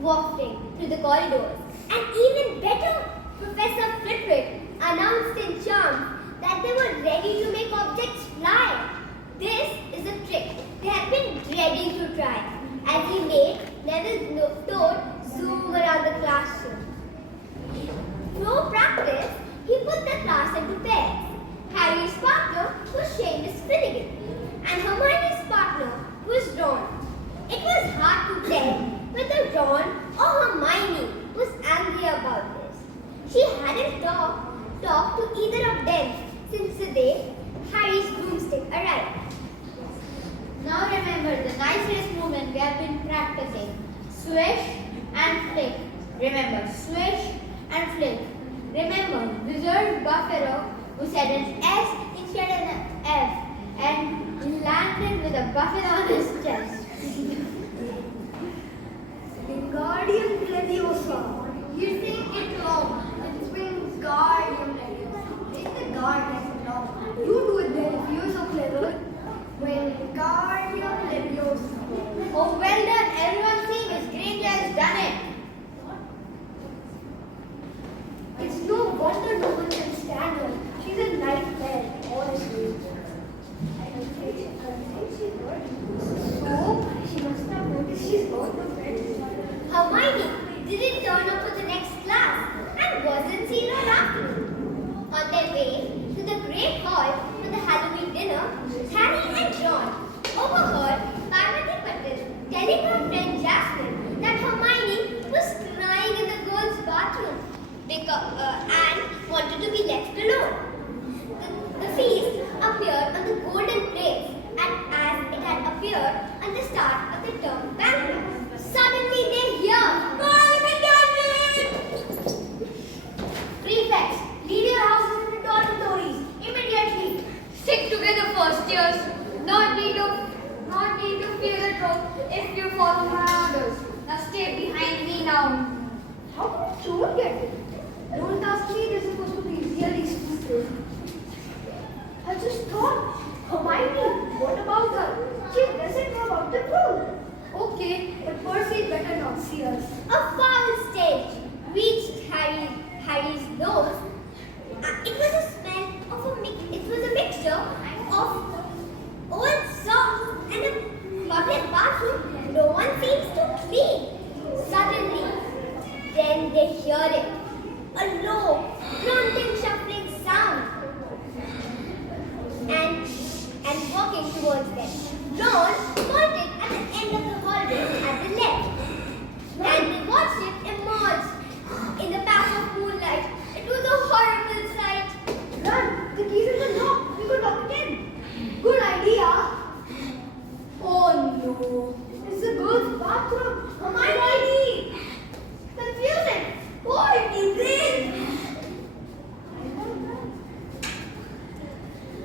wafting through the corridors. And even better, Professor Flipper announced in charm that they were ready to make objects fly. This is a trick they had been dreading to try, as he made Neville's toad zoom around the classroom. Through practice, he put the class into pairs. Harry's partner was Seamus Finnegan, and Hermione's partner was Ron. It was hard to tell whether Ron or Hermione was angry about this. She hadn't talked to either of them since the day Harry's broomstick arrived. Now remember the nice race movement we have been practicing. Swish and flick. Remember, swish and flick. Remember, Wizard Buffalo who said an S instead of an F and landed with a buffet on his chest. Wingardium Leviosa. You think it's long. It's Wingardium Leviosa. It's the Guardian long. You do it then if you're so clever. Wingardium Leviosa. Oh, well done. Everyone see Miss Granger has done it. It's no wonder no one can stand her. She's a nightmare, honestly. So, she must have noticed she's got no friends. Hermione didn't turn up for the next class and wasn't seen all afternoon. On their way to the great hall for the Halloween dinner, Harry and Ron overheard Parvati Patil telling her friend Jasmine that Hermione was crying in the girls' bathroom and wanted to be left alone. The feast appeared on the golden plates as it had appeared on the start of the term banquet. Suddenly they hear, "Parliament done! Prefects, leave your houses and the dormitories immediately. Stick together, first years. Not need to fear the truth if you follow my orders. Now stay behind me now." How come you don't get it? Don't ask me, this is supposed to be really stupid. I just thought, Hermione, what about her? She doesn't know about the truth. Okay, but Percy better not see us. A foul stench reached Harry's nose. It was a mixture of old socks and a public bathroom no one seems to clean. Suddenly, then they hear it. A low, grunting, shuffling sound. And walking towards them. Ron pointed at the end of the hallway at the left. And they watched it emerge in the patch of moonlight. It was a horrible sight. Run! The keys in the lock. We could lock it in. Good idea. Oh no. It's the girls' bathroom. Hermione! Confusing. What is this?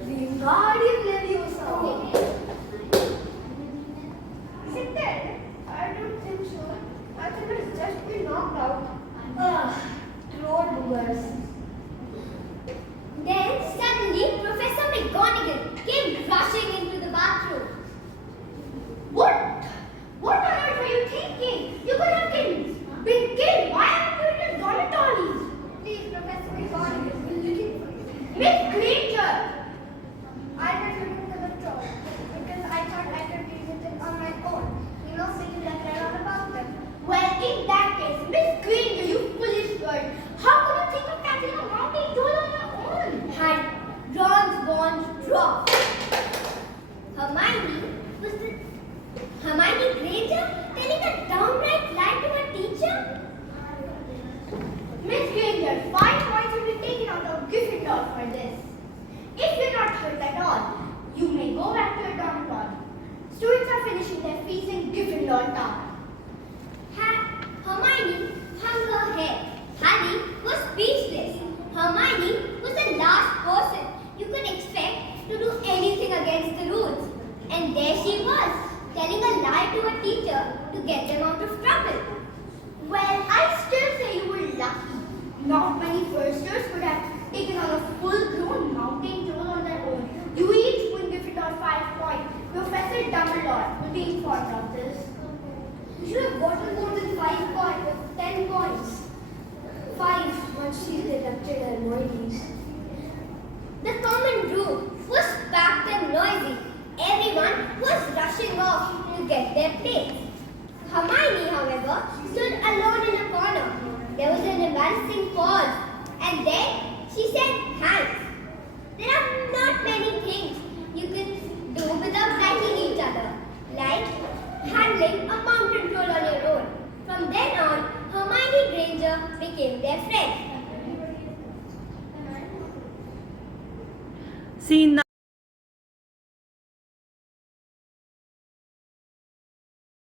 Wingardium Leviosa. Is it dead? I don't think so. I think it's just been knocked out. Throat boogers. Then suddenly Professor McGonagall came rushing into the bathroom. What? What on earth were you thinking? You could have been killed. Why aren't you in the dormitories? Please, Professor McGonagall, we're looking for you. Miss Granger! I was looking for the top because I thought I could read it on my own. You know, so you like read all about them. Well, in that case, Miss Granger, you foolish girl. How could you think of catching a mountain toad on your own? Had Ron's bonds dropped. Hermione Granger telling a downright lie to her teacher? Miss Granger, 5 points will be taken out of Gryffindor for this. If you're not hurt at all, you may go back to your dormitory. Students are finishing their feast in Gryffindor Tower. Hermione hung her head. Harry was speechless. Hermione was the last person you could expect to do anything against the rules. And there she was, telling a lie to her teacher to get them out of trouble. Well, I still say you were lucky. Not many first years could have taken on a full-grown mountain toad on their own. You each win Gryffindor 5 points. Professor Dumbledore will be informed of this. You should have gotten more than 10 points. 5 once she deducted her moities. The common room was packed and noisy. Everyone was rushing off to get their place. Hermione, however, stood alone in a corner. There was an embarrassing pause, and then she said, "Thanks. There are not many things you can do without liking each other, like handling a mountain troll on your own." From then on, Hermione Granger became their friend. See now.